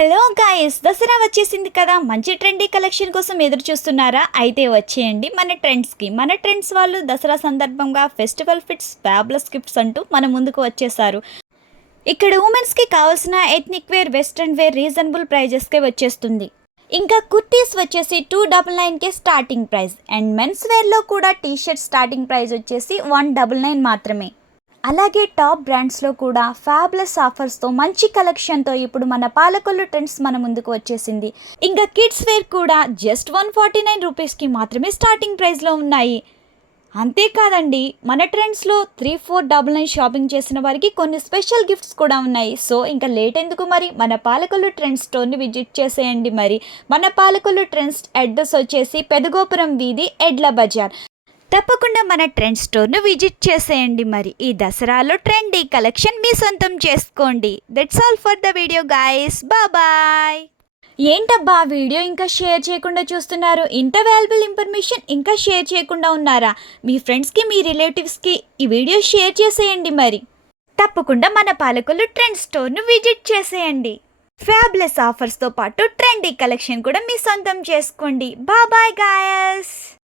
Hello guys Dasara వచ్చేసింది కదా. మంచి ట్రెండీ కలెక్షన్ కోసం ఎదురు చూస్తున్నారా అయితే వచ్చేయండి మన ట్రెండ్స్కి మన ట్రెండ్స్ వాళ్ళు దసరా సందర్భంగా ఫెస్టివల్ ఫిట్స్ ఫ్యాబ్లస్ గిఫ్ట్స్ అంటూ మన ముందుకు వచ్చేసారు. ఇక్కడ ఉమెన్స్కి కావాల్సిన ethnic wear western wear reasonable ప్రైజెస్కే వచ్చేస్తుంది. ఇంకా కుర్తీస్ వచ్చేసి టూ డబల్ నైన్కే స్టార్టింగ్ ప్రైస్ అండ్ మెన్స్ వేర్లో కూడా టీ షర్ట్ స్టార్టింగ్ ప్రైస్ వచ్చేసి వన్ డబల్ నైన్ మాత్రమే. అలాగే టాప్ బ్రాండ్స్లో కూడా ఫ్యాబ్లెస్ ఆఫర్స్తో మంచి కలెక్షన్తో ఇప్పుడు మన పాలకొల్లు ట్రెండ్స్ మన ముందుకు వచ్చేసింది. ఇంకా కిడ్స్ వేర్ కూడా జస్ట్ వన్ ఫార్టీ నైన్ రూపీస్కి మాత్రమే స్టార్టింగ్ ప్రైస్లో ఉన్నాయి. అంతేకాదండి మన ట్రెండ్స్లో three four double nine shopping చేసిన వారికి కొన్ని స్పెషల్ గిఫ్ట్స్ కూడా ఉన్నాయి. సో ఇంకా లేట్ ఎందుకు మరి? మన పాలకొల్లు ట్రెండ్స్ స్టోర్ని విజిట్ చేసేయండి మరి. మన పాలకొల్లు ట్రెండ్స్ అడ్రస్ వచ్చేసి పెదగోపురం వీధి ఎడ్ల బజార్. తప్పకుండా మన ట్రెండ్ స్టోర్ను విజిట్ చేసేయండి మరి. ఈ దసరాలో ట్రెండీ కలెక్షన్ మీ సొంతం చేసుకోండి. That's all for the video guys bye ఏంటబ్బా వీడియో ఇంకా షేర్ చేయకుండా చూస్తున్నారు? ఇంత వాల్యుబుల్ ఇన్ఫర్మేషన్ ఇంకా షేర్ చేయకుండా ఉన్నారా? మీ ఫ్రెండ్స్కి మీ రిలేటివ్స్కి ఈ వీడియో షేర్ చేసేయండి మరి. తప్పకుండా మన పాలకులు ట్రెండ్ స్టోర్ను విజిట్ చేసేయండి. ఫ్యాబ్లెస్ ఆఫర్స్తో పాటు ట్రెండీ కలెక్షన్ కూడా మీ సొంతం చేసుకోండి. బాబాయ్ గాయస్